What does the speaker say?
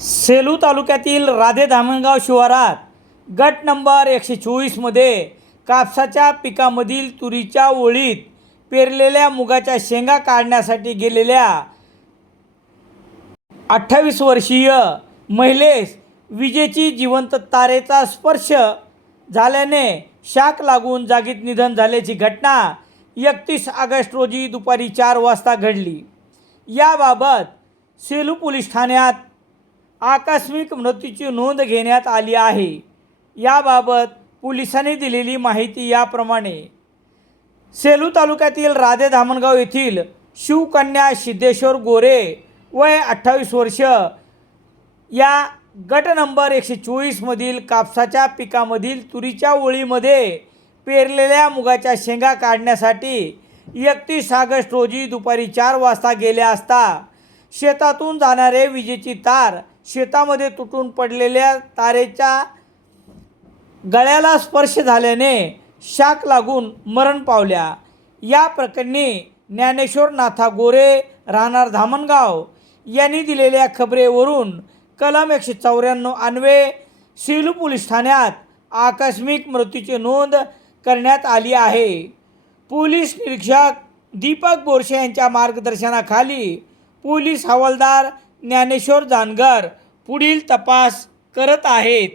सेलू तालुक्यातील राधे धामणगाव शिवारात गट नंबर एकशे चोवीसमध्ये कापसाच्या पिकामधील तुरीच्या ओळीत पेरलेल्या मुगाच्या शेंगा काढण्यासाठी गेलेल्या अठ्ठावीस वर्षीय महिलेस विजेची जिवंत तारेचा स्पर्श झाल्याने शाक लागून जागीत निधन झाल्याची घटना एकतीस ऑगस्ट रोजी दुपारी चार वाजता घडली. याबाबत सेलू पोलीस ठाण्यात आकस्मिक मृत्यूची नोंद घेण्यात आली आहे. याबाबत पोलिसांनी दिलेली माहिती याप्रमाणे. सेलू तालुक्यातील राधे धामणगाव येथील शिवकन्या सिद्धेश्वर गोरे वय अठ्ठावीस वर्ष या गट नंबर एकशे चोवीसमधील कापसाच्या पिकामधील तुरीच्या ओळीमध्ये पेरलेल्या मुगाच्या शेंगा काढण्यासाठी एकतीस ऑगस्ट रोजी दुपारी चार वाजता गेल्या असता शेतातून जाणारे विजेची तार शेतामध्ये तुटून पडलेल्या तारेच्या गळ्याला स्पर्श झाल्याने शाक लागून मरण पावल्या. या प्रकरणी ज्ञानेश्वर नाथा गोरे राहणार धामणगाव यांनी दिलेल्या खबरेवरून कलम एकशे चौऱ्याण्णव अन्वे सेलू पोलीस ठाण्यात आकस्मिक मृत्यूची नोंद करण्यात आली आहे. पोलीस निरीक्षक दीपक बोरशे यांच्या मार्गदर्शनाखाली पोलीस हवालदार ज्ञानेश्वर जानगर पुढील तपास करत आहेत.